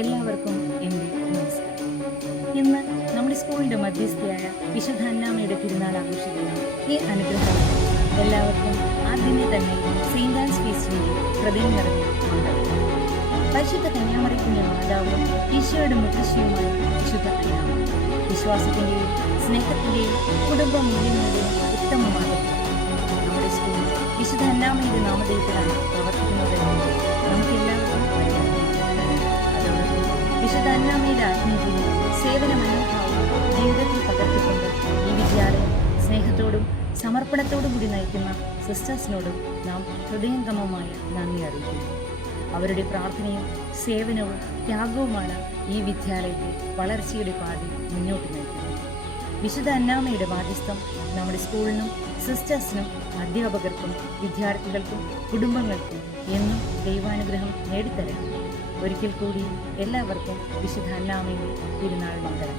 എല്ലാവർക്കും എൻ്റെ നമസ്കാരം. ഇന്ന് നമ്മുടെ സ്കൂളിൻ്റെ മധ്യസ്ഥയായ വിശുദ്ധ അന്നാമ്മയുടെ തിരുനാൾ ആഘോഷിക്കുന്ന ഈ അനുഗ്രഹം എല്ലാവർക്കും ആദ്യമേ തന്നെ സെയിൻറ് ആൻസ് ഫീസ്റ്റിൻ്റെ ഹൃദയം നിറഞ്ഞ മംഗളം. പരിശുദ്ധ കന്യാമറിയത്തിൻ്റെ മാതാവും ഈശോയുടെ മുത്തശ്ശിയുമായ വിശുദ്ധ അന്നാമ്മ വിശ്വാസത്തിൻ്റെയും സ്നേഹത്തിൻ്റെയും കുടുംബ മൂല്യങ്ങളുടെയും ഉത്തമമായ നമ്മുടെ സ്കൂൾ വിശുദ്ധ അന്നാമ്മയുടെ നാമധേയത്തിലാണ് പ്രവർത്തിക്കുന്നതെന്ന് നമുക്കെല്ലാവർക്കും അറിയാം. അതോടൊപ്പം വിശുദ്ധ അന്നാമ്മയുടെ ആത്മീയതയും സേവന മനോഭാവവും ജീവിതത്തിൽ പകർത്തിക്കൊണ്ട് ഈ വിദ്യാലയം സ്നേഹത്തോടും സമർപ്പണത്തോടും കൂടി നയിക്കുന്ന സിസ്റ്റേഴ്സിനോടും നാം ഹൃദയംഗമമായ നന്ദി അറിയിക്കുന്നു. അവരുടെ പ്രാർത്ഥനയും സേവനവും ത്യാഗവുമാണ് ഈ വിദ്യാലയത്തെ വളർച്ചയുടെ പാതയിൽ മുന്നോട്ട് നയിക്കുന്നത്. വിശുദ്ധ അന്നാമ്മയുടെ മാധ്യസ്ഥം നമ്മുടെ സ്കൂളിനും സിസ്റ്റേഴ്സിനും അധ്യാപകർക്കും വിദ്യാർത്ഥികൾക്കും കുടുംബങ്ങൾക്കും എന്നും ദൈവാനുഗ്രഹം നേടിത്തരണം. ഒരിക്കൽ കൂടി എല്ലാവർക്കും വിശുദ്ധ അന്നാമ്മയുടെ തിരുനാൾ മംഗളം.